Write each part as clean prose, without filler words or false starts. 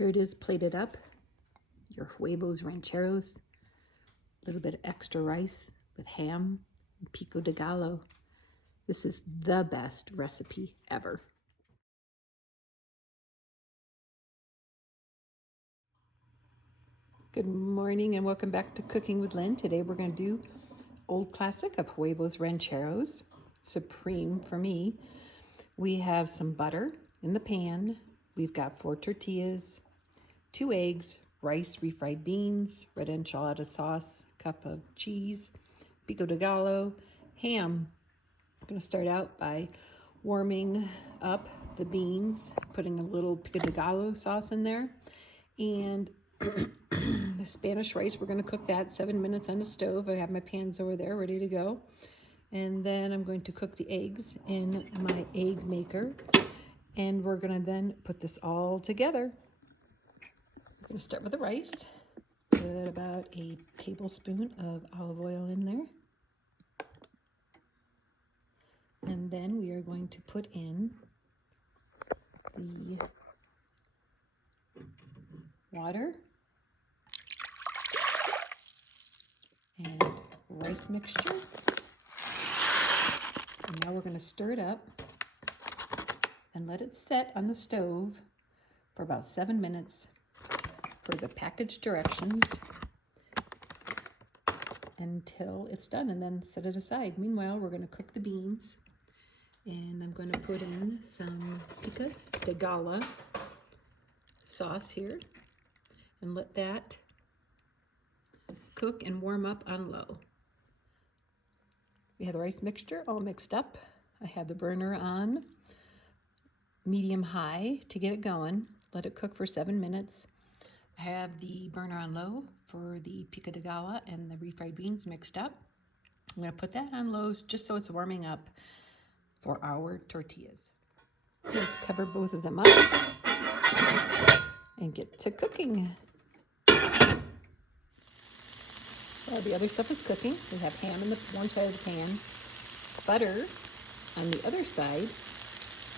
Here it is plated up, your Huevos Rancheros, a little bit of extra rice with ham and pico de gallo. This is the best recipe ever. Good morning and welcome back to Cooking with Lynn. Today we're going to do old classic of Huevos Rancheros, supreme for me. We have some butter in the pan. We've got 4 tortillas, 2 eggs, rice, refried beans, red enchilada sauce, cup of cheese, pico de gallo, ham. I'm going to start out by warming up the beans, putting a little pico de gallo sauce in there, and the Spanish rice, we're going to cook that 7 minutes on the stove. I have my pans over there ready to go. And then I'm going to cook the eggs in my egg maker. And we're going to then put this all together. We're going to start with the rice. Put about a tablespoon of olive oil in there. And then we are going to put in the water and rice mixture. And now we're going to stir it up and let it set on the stove for about 7 minutes per the package directions until it's done, and then set it aside. Meanwhile, we're going to cook the beans, and I'm going to put in some pico de gallo sauce here and let that cook and warm up on low. We have the rice mixture all mixed up. I have the burner on medium-high to get it going. Let it cook for 7 minutes. I have the burner on low for the pico de gallo and the refried beans mixed up. I'm going to put that on low just so it's warming up for our tortillas. Let's cover both of them up and get to cooking. Well, the other stuff is cooking. We have ham in the one side of the pan, butter on the other side,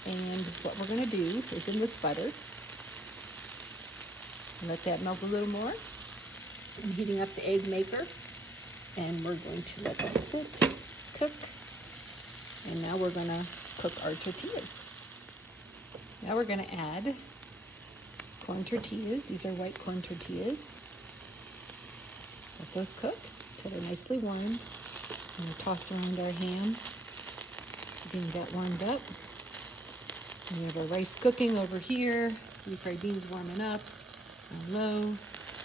and what we're going to do is in this butter, let that melt a little more. I'm heating up the egg maker, and we're going to let that sit, cook, and now we're going to cook our tortillas. Now we're going to add corn tortillas. These are white corn tortillas. Let those cook till they're nicely warmed. And we'll toss around our ham, getting that warmed up. And we have our rice cooking over here. Refried beans warming up on low.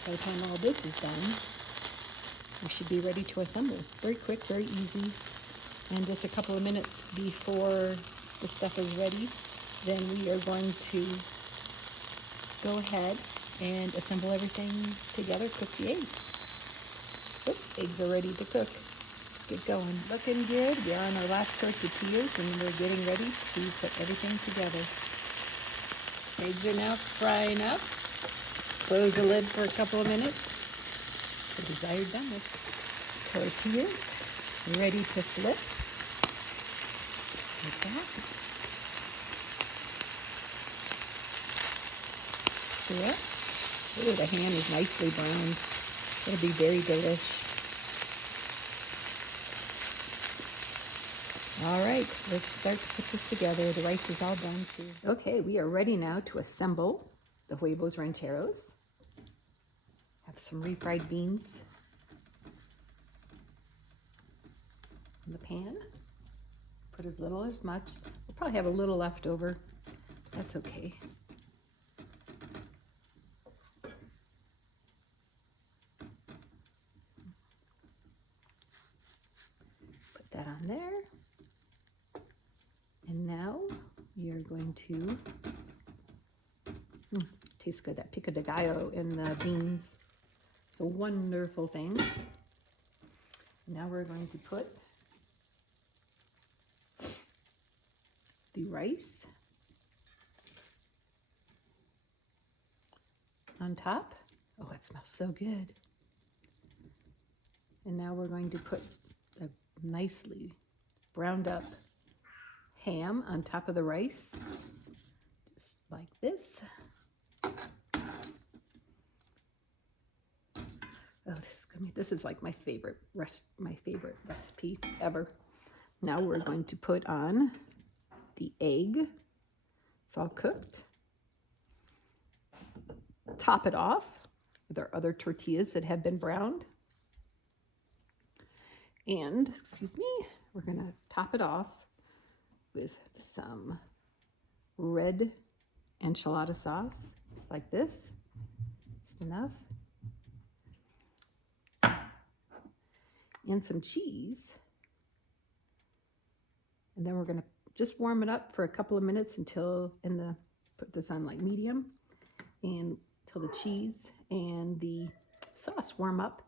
By the time all this is done, we should be ready to assemble. Very quick, very easy. And just a couple of minutes before the stuff is ready, then we are going to go ahead and assemble everything together, cook the eggs. Eggs are ready to cook. Let's get going. Looking good. We're on our last tortillas and we're getting ready to put everything together. Eggs are now frying up. Close the lid for a couple of minutes. The desired doneness. Tortillas ready to flip. Like that. Yeah. Oh, the ham is nicely browned. It'll be very delish. All right, let's start to put this together. The rice is all done too. Okay, we are ready now to assemble the Huevos Rancheros. Have some refried beans in the pan. Put as little or as much. We'll probably have a little left over. That's okay. Put that on there. And now we are going to, tastes good, that pico de gallo in the beans. It's a wonderful thing. Now we're going to put the rice on top. Oh, it smells so good. And now we're going to put a nicely browned up ham on top of the rice, just like this. Oh, this is like my favorite recipe ever. Now we're going to put on the egg. It's all cooked. Top it off with our other tortillas that have been browned. And, excuse me, we're gonna top it off with some red enchilada sauce, just like this, just enough. And some cheese. And then we're gonna just warm it up for a couple of minutes put this on like medium, and till the cheese and the sauce warm up,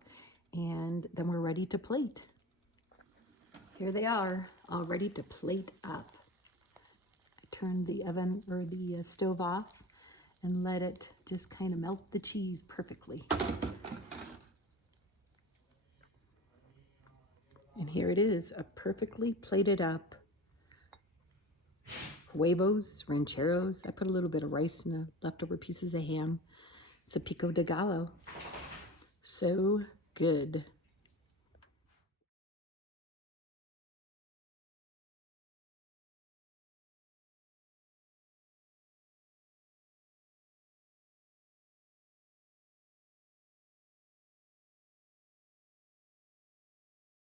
and then we're ready to plate. Here they are, all ready to plate up. I turned the oven or the stove off and let it just kind of melt the cheese perfectly. And here it is, a perfectly plated up Huevos Rancheros. I put a little bit of rice and the leftover pieces of ham. It's a pico de gallo. So good.